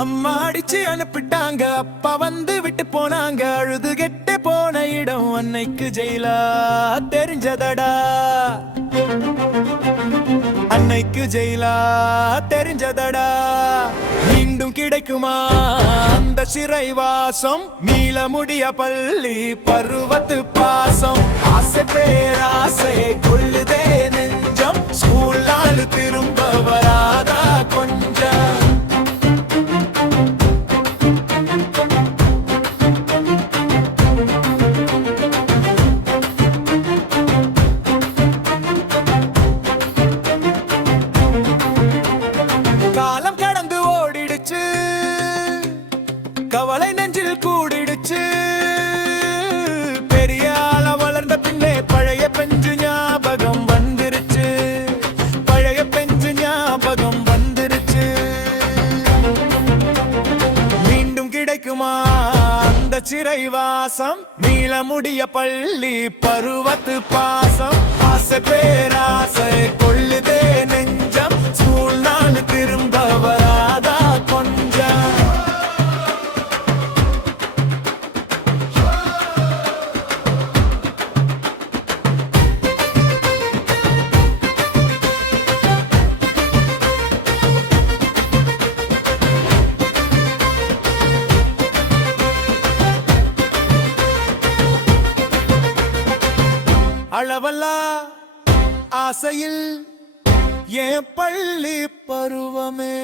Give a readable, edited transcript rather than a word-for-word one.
அம்மா அடிச்சு அனுப்பிட்டாங்க, அப்பா வந்து விட்டு போனாங்க. அழுது கெட்டு போன இடம் அன்னைக்கு ஜெயிலா தெரிஞ்சதடா. அன்னைக்கு ஜெயிலா தெரிஞ்சதடா. மீண்டும் கிடைக்குமா அந்த சிறைவாசம்? மீள முடிய பள்ளி பருவத்து பாசம். ஆசை பேராசை கொள்ளுதே நெஞ்சம். ஸ்கூல் நாள் திரும்ப வராதா கொஞ்சம்? காலம் கடந்து ஓடிடுச்சு, கவலை நெஞ்சில் கூடிடுச்சு. பெரிய ஆள வளர்ந்த பின்னே பழைய பெஞ்சு ஞாபகம் வந்துருச்சு. பழைய பெஞ்சு ஞாபகம் வந்துருச்சு. மீண்டும் கிடைக்குமா அந்த சிறைவாசம்? மீள முடிய பள்ளி பருவத்து பாசம். ஆசை பேராசை கொள்ளுதே நெஞ்சம். ஸ்கூல் நாள் திரும்ப வராதா கொஞ்சம்? அளவல்லா ஆசையில் என் பள்ளி பருவமே.